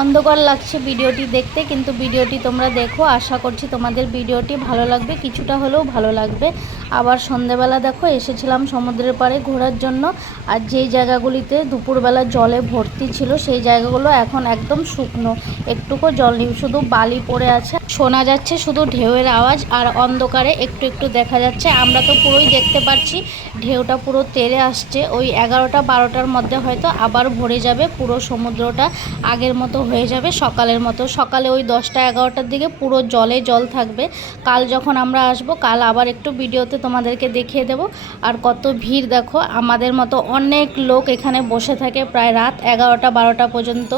অন্ধকার লাগছে ভিডিওটি দেখতে, কিন্তু ভিডিওটি তোমরা দেখো, আশা করছি তোমাদের ভিডিওটি ভালো লাগবে, কিছুটা হলেও ভালো লাগবে। আবার সন্ধেবেলা দেখো এসেছিলাম সমুদ্রের পাড়ে ঘোরার জন্য। আর যেই জায়গাগুলিতে দুপুরবেলা জলে ভর্তি ছিল সেই জায়গাগুলো এখন একদম শুকনো, একটুকু জল নেই, শুধু বালি পড়ে আছে, শোনা যাচ্ছে শুধু ঢেউয়ের আওয়াজ। আর অন্ধকারে একটু একটু দেখা যাচ্ছে, আমরা তো পুরোই দেখতে পাচ্ছি ঢেউটা পুরো তেড়ে আসছে। ওই 11টা 12টার মধ্যে হয়তো আবার ভরে যাবে, পুরো সমুদ্রটা আগের মতো হয়ে যাবে, সকালের মতো। সকালে ওই 10টা 11টার দিকে পুরো জলে জল থাকবে। কাল যখন আমরা আসব, কাল আবার একটু ভিডিওতে তোমাদেরকে দেখিয়ে দেব। আর কত ভিড় দেখো, আমাদের মতো অনেক লোক এখানে বসে থাকে প্রায় রাত 11টা 12টা পর্যন্ত।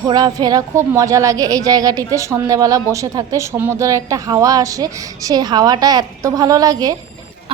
ঘোরাফেরা খুব মজা লাগে এই জায়গাটিতে, সন্ধ্যেবেলা বসে থাকতে। সমুদ্রের একটা হাওয়া আসে, সেই হাওয়াটা এত ভালো লাগে।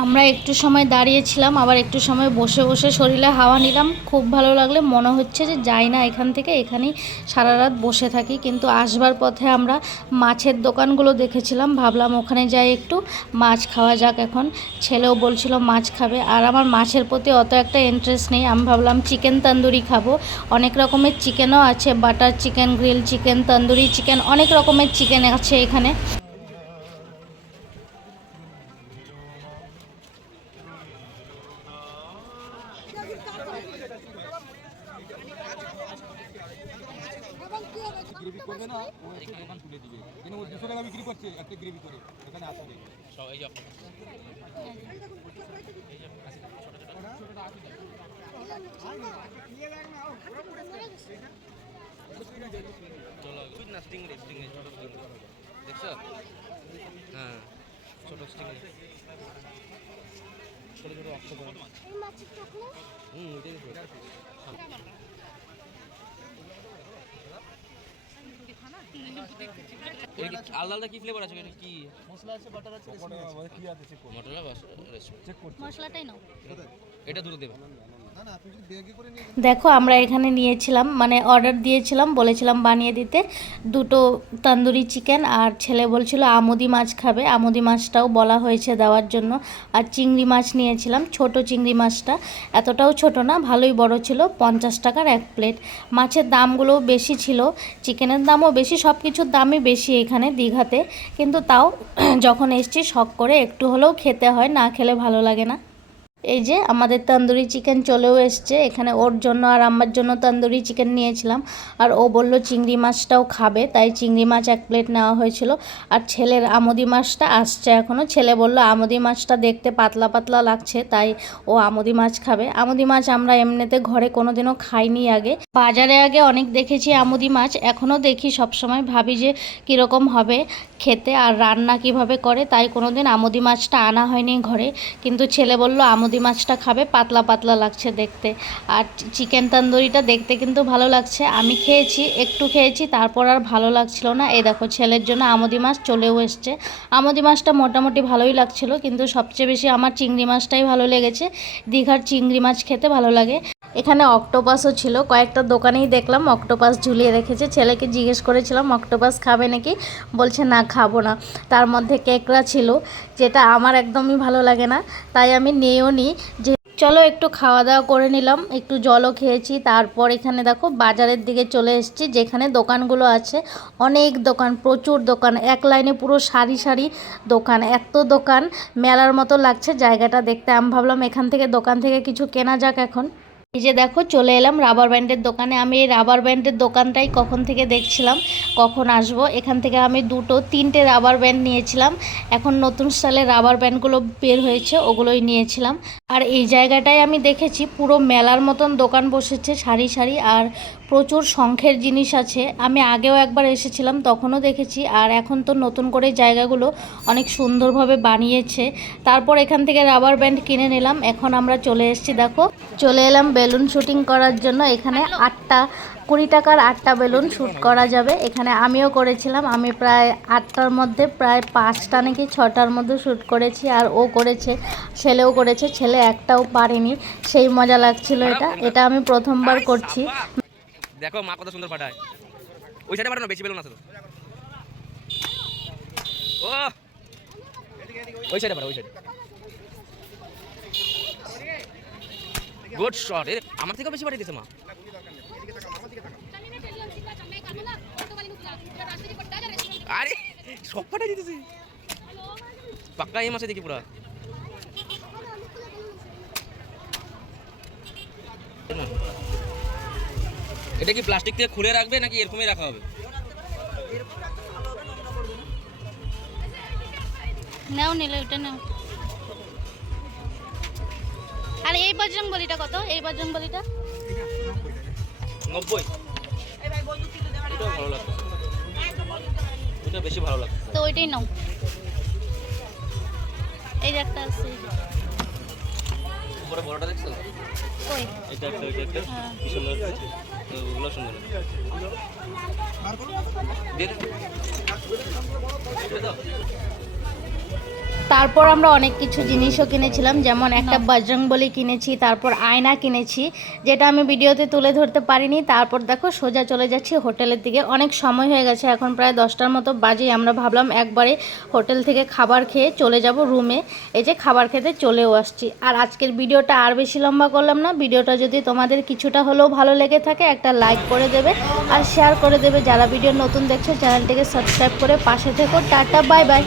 আমরা একটু সময় দাঁড়িয়েছিলাম, আবার একটু সময় বসে বসে শরীরে হাওয়া নিলাম, খুব ভালো লাগলে। মনে হচ্ছে যে যাই না এখান থেকে, এখানেই সারা রাত বসে থাকি। কিন্তু আসবার পথে আমরা মাছের দোকানগুলো দেখেছিলাম, ভাবলাম ওখানে যাই, একটু মাছ খাওয়া যাক। এখন ছেলেও বলছিল মাছ খাবে, আর আমার মাছের প্রতি অত একটা ইন্টারেস্ট নেই। আমি ভাবলাম চিকেন তন্দুরি খাবো। অনেক রকমের চিকেনও আছে, butter chicken, grill chicken, tandoori chicken, অনেক রকমের চিকেন আছে এখানে। গ্রেভি করবে না, ও একটু দোকান তুলে দিবে, কিন্তু ও 200 টাকা বিক্রি করছে একটা গ্রেভি করে। এখানে আসবে সব এই যে চলো না স্টিং রে ছোট স্টিং দেখছো? হ্যাঁ ছোট স্টিং রে ছোট ছোট অক্টোপাস এই মাছের চকলেট ওইটাই আলাদা আলাদা কি ফ্লেভার আছে? কি মশলা আছে, বাটার আছে, কি আছে চেক করো। মশলাটাই নাও, এটা দুটো দেবে। দেখো আমরা এখানে নিয়েছিলাম, মানে অর্ডার দিয়েছিলাম, বলেছিলাম বানিয়ে দিতে, দুটো তন্দুরি চিকেন। আর ছেলে বলছিল আমুদি মাছ খাবে, আমুদি মাছটাও বলা হয়েছে দেওয়ার জন্য। আর চিংড়ি মাছ নিয়েছিলাম, ছোট চিংড়ি মাছটা, এতটাও ছোট না, ভালোই বড় ছিল। 50 টাকার এক প্লেট। মাছের দামগুলোও বেশি ছিল, চিকেনের দামও বেশি, সব কিছুর দামই বেশি এখানে দীঘাতে। কিন্তু তাও যখন এসছি শখ করে একটু হলেও খেতে হয়, না খেলে ভালো লাগে না। এই যে আমাদের তন্দুরি চিকেন চলেও এসছে এখানে, ওর জন্য আর আমার জন্য তন্দুরি চিকেন নিয়েছিলাম। আর ও বলল চিংড়ি মাছটাও খাবে, তাই চিংড়ি মাছ এক প্লেট নেওয়া হয়েছিল। আর ছেলের আমুদি মাছটা আসছে এখনও। ছেলে বলল আমুদি মাছটা দেখতে পাতলা পাতলা লাগছে, তাই ও আমুদি মাছ খাবে। আমুদি মাছ আমরা এমনিতে ঘরে কোনোদিনও খাইনি আগে, বাজারে আগে অনেক দেখেছি আমুদি মাছ, এখনও দেখি, সবসময় ভাবি যে কীরকম হবে খেতে আর রান্না কিভাবে করে, তাই কোনোদিন আমুদি মাছটা আনা হয়নি ঘরে। কিন্তু ছেলে বলল আমুদি মাছটা খাবে, পাতলা পাতলা লাগছে দেখতে। আর চিকেন তন্দুরিটা দেখতে কিন্তু ভালো লাগছে। আমি খেয়েছি, একটু খেয়েছি, তারপর আর ভালো লাগছিল না। এই দেখো ছেলের জন্য আমুদি মাছ চলেও এসছে। আমুদি মাছটা মোটামুটি ভালোই লাগছিল, কিন্তু সবচেয়ে বেশি আমার চিংড়ি মাছটাই ভালো লেগেছে। দীঘার চিংড়ি মাছ খেতে ভালো লাগে। এখানে অক্টোপাসও ছিল, কয়েকটা দোকানেই দেখলাম অক্টোপাস ঝুলিয়ে রেখেছে। ছেলেকে জিজ্ঞেস করেছিলাম অক্টোপাস খাবে নাকি, বলছে না খাবো না। তার মধ্যে কেকড়া ছিল, যেটা আমার একদমই ভালো লাগে না, তাই আমি নিয়েও নিই। যে চলো একটু খাওয়া দাওয়া করে নিলাম, একটু জলও খেয়েছি। তারপর এখানে দেখো বাজারের দিকে চলে এসেছি, যেখানে দোকানগুলো আছে, অনেক দোকান, প্রচুর দোকান, এক লাইনে পুরো সারি সারি দোকান, এত দোকান, মেলার মতো লাগছে জায়গাটা দেখতে। আমি ভাবলাম এখান থেকে, দোকান থেকে কিছু কেনা যাক এখন। এই যে দেখো চলে এলাম রাবার ব্যান্ডের দোকানে। আমি এই রাবার ব্যান্ডের দোকানটাই কখন থেকে দেখছিলাম, কখন আসবো। এখান থেকে আমি 2-3টে রাবার ব্যান্ড নিয়েছিলাম। এখন নতুন স্টাইলের রাবার ব্যান্ডগুলো বের হয়েছে, ওগুলোই নিয়েছিলাম। আর এই জায়গাটায় আমি দেখেছি পুরো মেলার মতন দোকান বসেছে সারি সারি, আর প্রচুর শঙ্খের জিনিস আছে। আমি আগেও একবার এসেছিলাম, তখনও দেখেছি। আর এখন তো নতুন করে জায়গাগুলো অনেক সুন্দরভাবে বানিয়েছে। তারপর এখান থেকে রাবার ব্যান্ড কিনে নিলাম। এখন আমরা চলে এসেছি, দেখো চলে এলাম বেলুন শুটিং করার জন্য। এখানে 20 টাকার 8টা বেলুন শ্যুট করা যাবে। এখানে আমিও করেছিলাম, আমি প্রায় 8টার মধ্যে প্রায় 5টা নাকি 6টার মধ্যে শ্যুট করেছি। আর ও করেছে, ছেলেও করেছে, ছেলে একটাও পারেনি, সেই মজা লাগছিল। এটা আমি প্রথমবার করছি। দেখো মা কত সুন্দর ফাটায়, ওই সাইডে ফাটানো বেশি বেলুন আছে তো। ও ওই সাইডে ফাটা, ওই সাইডে। গুড শট, আমার থেকেও বেশি ফাটিয়ে দিয়েছে মা। আরে সব ফাটাই দিতেছে পাক্কা এই মাসে দেখি পুরা এটা কি প্লাস্টিক দিয়ে খুলে রাখবে নাকি এরকমই রাখা হবে? নাও নিলে ওটা নাও। আর এই বজরং বলিটা কত? এই বজরং বলিটা 90। এটা ভালো লাগছে, এটা বেশি ভালো লাগছে। তো ওইটাই নাও। এই যে একটা আছে উপরে বড়টা দেখছো? কই? এটা একটা হ্যাঁ। কি সুন্দর লাগছে, ওগুলো সুন্দর লাগছে। দিয়ে দাও। দিয়ে দাও। তারপর আমরা অনেক কিছু জিনিসও কিনেছিলাম, যেমন একটা বজরংবলী কিনেছি, তারপর আয়না কিনেছি, যেটা আমি ভিডিওতে তুলে ধরতে পারিনি। তারপর দেখো সোজা চলে যাচ্ছি হোটেলের দিকে। অনেক সময় হয়ে গেছে, এখন প্রায় 10টার মতো বাজে। আমরা ভাবলাম একবারে হোটেল থেকে খাবার খেয়ে চলে যাব রুমে। এই যে খাবার খেতে চলেও আসছি। আর আজকের ভিডিওটা আর বেশি লম্বা করলাম না। ভিডিওটা যদি তোমাদের কিছুটা হলেও ভালো লেগে থাকে একটা লাইক করে দেবে আর শেয়ার করে দেবে। যারা ভিডিও নতুন দেখছো চ্যানেলটিকে সাবস্ক্রাইব করে পাশে থেকো। Tata, bye bye.